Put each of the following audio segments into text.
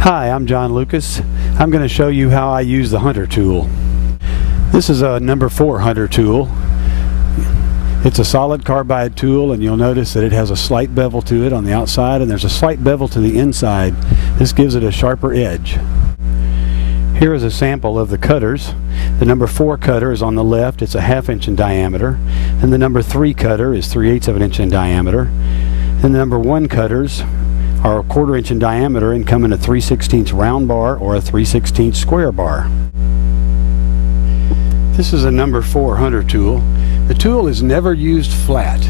Hi, I'm John Lucas. I'm going to show you how I use the hunter tool. This is a number 4 hunter tool. It's a solid carbide tool, and you'll notice that it has a slight bevel to it on the outside, and there's a slight bevel to the inside. This gives it a sharper edge. Here is a sample of the cutters. The number 4 cutter is on the left. It's a 1/2 inch in diameter. And the number 3 cutter is 3/8 of an inch in diameter. And the number 1 cutters are a 1/4 inch in diameter and come in a 3/16 round bar or a 3/16 square bar. This is a number 4 hunter tool. The tool is never used flat.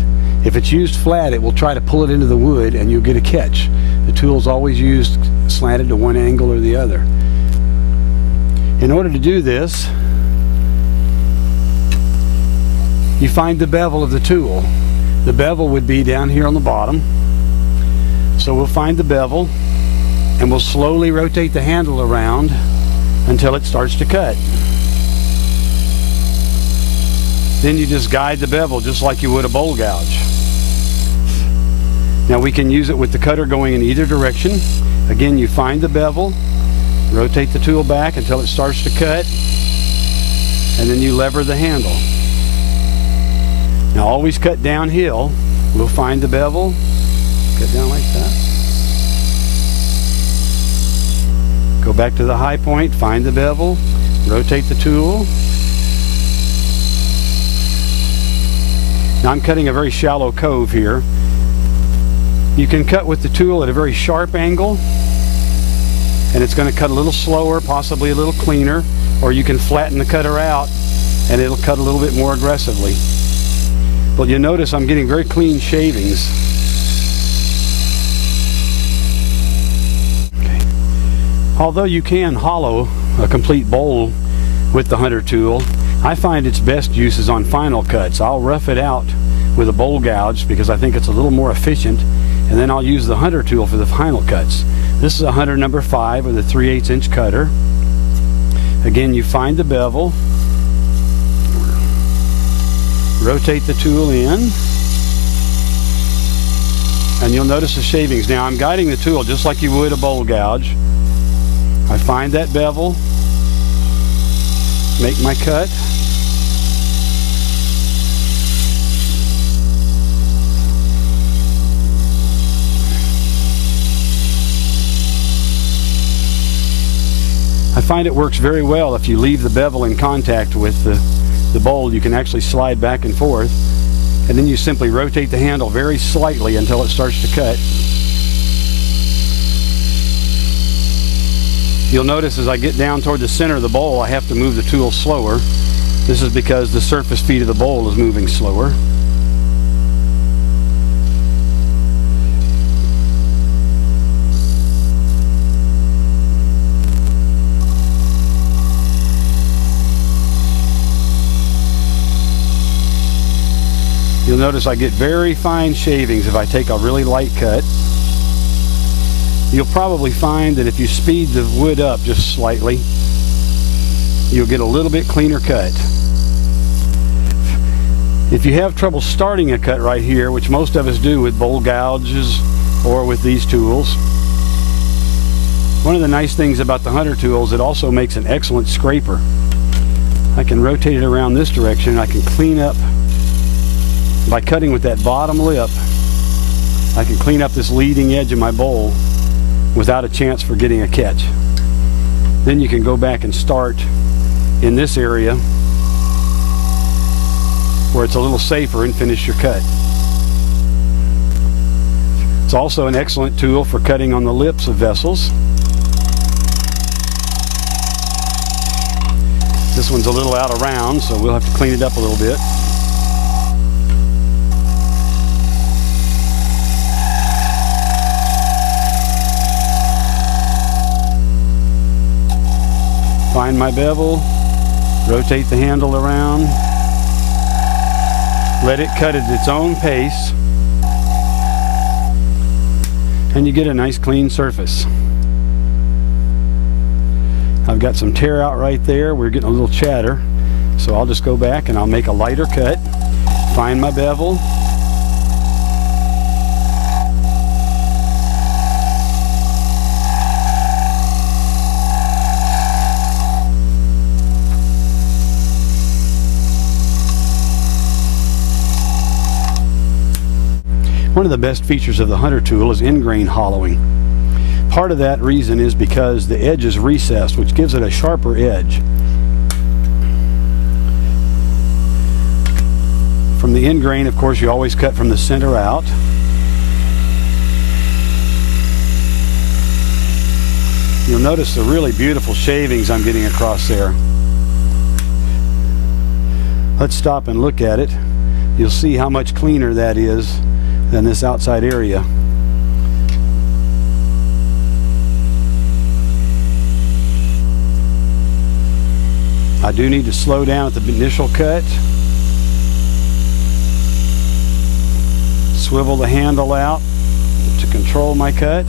If it's used flat, it will try to pull it into the wood and you'll get a catch. The tool is always used slanted to one angle or the other. In order to do this, you find the bevel of the tool. The bevel would be down here on the bottom. So we'll find the bevel and we'll slowly rotate the handle around until it starts to cut. Then you just guide the bevel just like you would a bowl gouge. Now we can use it with the cutter going in either direction. Again, you find the bevel, rotate the tool back until it starts to cut, and then you lever the handle. Now always cut downhill. We'll find the bevel, cut down like that. Go back to the high point, find the bevel, rotate the tool. Now I'm cutting a very shallow cove here. You can cut with the tool at a very sharp angle, and it's going to cut a little slower, possibly a little cleaner, or you can flatten the cutter out and it'll cut a little bit more aggressively. But you'll notice I'm getting very clean shavings. Okay. Although you can hollow a complete bowl with the hunter tool, I find its best use is on final cuts. I'll rough it out with a bowl gouge because I think it's a little more efficient, and then I'll use the hunter tool for the final cuts. This is a hunter number 5 with a 3/8 inch cutter. Again, you find the bevel, rotate the tool in, and you'll notice the shavings. Now I'm guiding the tool just like you would a bowl gouge. I find that bevel, make my cut. I find it works very well if you leave the bevel in contact with the bowl. You can actually slide back and forth, and then you simply rotate the handle very slightly until it starts to cut. You'll notice as I get down toward the center of the bowl, I have to move the tool slower. This is because the surface feet of the bowl is moving slower. You'll notice I get very fine shavings if I take a really light cut. You'll probably find that if you speed the wood up just slightly, you'll get a little bit cleaner cut. If you have trouble starting a cut right here, which most of us do with bowl gouges or with these tools, one of the nice things about the hunter tool is it also makes an excellent scraper. I can rotate it around this direction. I can clean up by cutting with that bottom lip. I can clean up this leading edge of my bowl without a chance for getting a catch. Then you can go back and start in this area where it's a little safer and finish your cut. It's also an excellent tool for cutting on the lips of vessels. This one's a little out of round, so we'll have to clean it up a little bit. Find my bevel, rotate the handle around, let it cut at its own pace, and you get a nice clean surface. I've got some tear out right there. We're getting a little chatter, so I'll just go back and I'll make a lighter cut, find my bevel, One of the best features of the Hunter tool is in-grain hollowing. Part of that reason is because the edge is recessed, which gives it a sharper edge. From the end grain, of course, you always cut from the center out. You'll notice the really beautiful shavings I'm getting across there. Let's stop and look at it. You'll see how much cleaner that is than this outside area. I do need to slow down at the initial cut. Swivel the handle out to control my cut.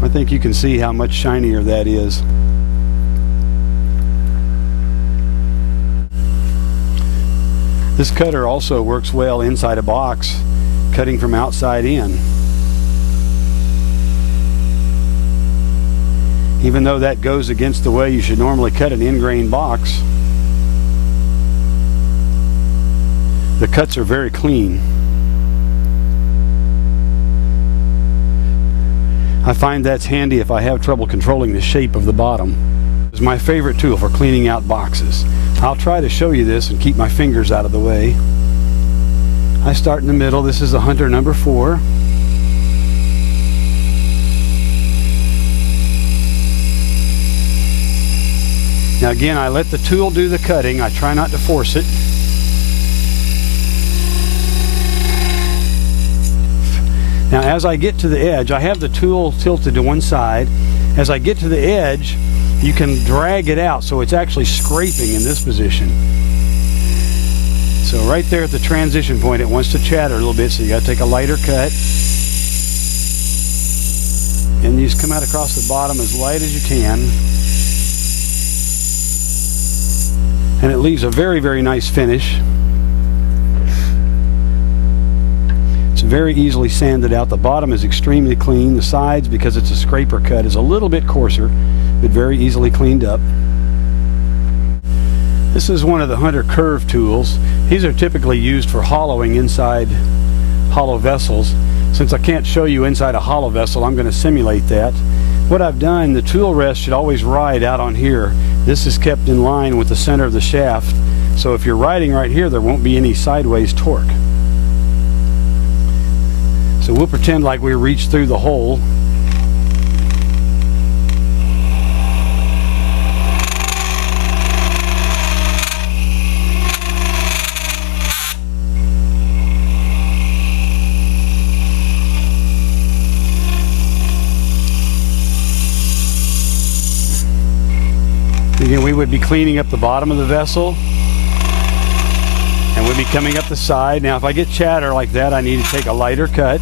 I think you can see how much shinier that is. This cutter also works well inside a box, cutting from outside in. Even though that goes against the way you should normally cut an in-grain box, the cuts are very clean. I find that's handy if I have trouble controlling the shape of the bottom. It's my favorite tool for cleaning out boxes. I'll try to show you this and keep my fingers out of the way. I start in the middle. This is a Hunter number 4. Now again, I let the tool do the cutting. I try not to force it. Now as I get to the edge, I have the tool tilted to one side. As I get to the edge, you can drag it out so it's actually scraping in this position. So right there at the transition point, it wants to chatter a little bit, so you got to take a lighter cut. And you just come out across the bottom as light as you can. And it leaves a very, very nice finish. It's very easily sanded out. The bottom is extremely clean. The sides, because it's a scraper cut, is a little bit coarser, but very easily cleaned up. This is one of the Hunter curve tools. These are typically used for hollowing inside hollow vessels. Since I can't show you inside a hollow vessel, I'm going to simulate that. What I've done, the tool rest should always ride out on here. This is kept in line with the center of the shaft. So if you're riding right here, there won't be any sideways torque. So we'll pretend like we reached through the hole. Again, we would be cleaning up the bottom of the vessel, and we'd be coming up the side. Now if I get chatter like that, I need to take a lighter cut.